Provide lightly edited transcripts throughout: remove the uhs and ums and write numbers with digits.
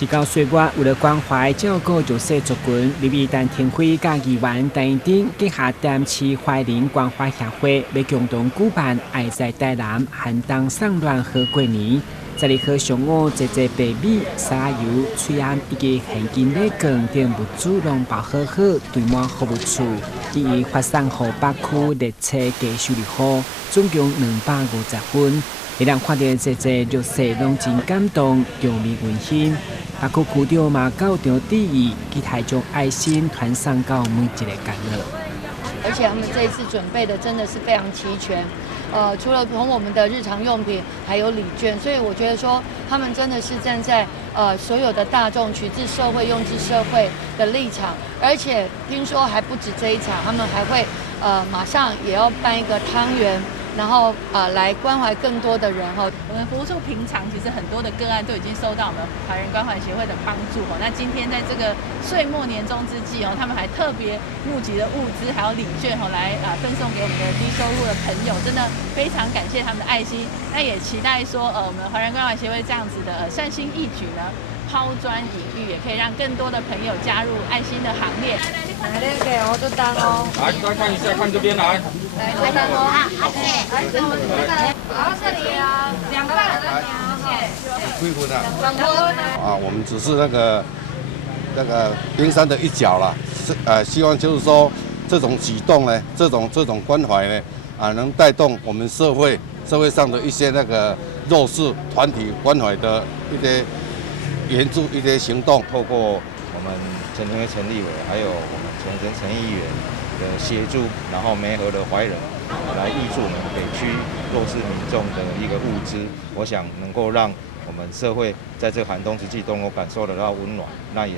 一到岁末，为了关怀照顾弱势族群，立委陈天辉甲议员陈英丁结合淡市怀宁关怀协会，要共同举办“爱在台南寒冬送暖好过年”。在里好上午，节白米、沙油、炊烟以及现金礼券等物资拢包好好，堆满服务处，一一发送予北区列车家收理好，总共250份。会当看到这弱势拢真感动，又面温馨。北区区长嘛到场致意，期待将爱心传送到每一个角落。而且他们这一次准备的真的是非常齐全，除了从我们的日常用品，还有礼券，所以我觉得说他们真的是站在所有的大众取之社会用之社会的立场，而且听说还不止这一场，他们还会马上也要办一个汤圆。然后来关怀更多的人哈。我们服务处平常其实很多的个案都已经受到我们华人关怀协会的帮助哈。那今天在这个岁末年终之际哦，他们还特别募集了物资还有礼券哈，来分送给我们的低收入的朋友，真的非常感谢他们的爱心。那也期待说我们华人关怀协会这样子的善心义举呢，抛砖引玉，也可以让更多的朋友加入爱心的行列。来那个哦，就当哦。来，再看一下，看这边来。来，就当哦。来，好，这里啊，2个人的贵分啊。我们只是那个冰山的一角啦，希望就是说这种举动呢，这种关怀呢，能带动我们社会上的一些那个弱势团体关怀的一些援助一些行动，透过我们陈天辉陈立委还有我们陈议员的协助，然后媒合的怀仁来挹注我们北区弱势民众的一个物资，我想能够让我们社会在这个寒冬之际都能够感受得到温暖，那也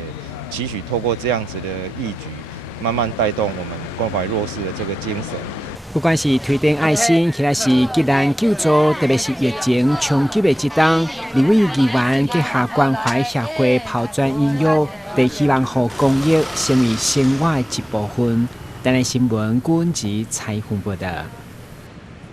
期许透过这样子的义举，慢慢带动我们关怀弱势的这个精神。不管是推动爱心，或者是急难救助，特别是疫情冲击的这当，立委议员结合关怀协会抛砖引玉，都希望让公益成为生活的一部分。台南新闻，阮及采访报道。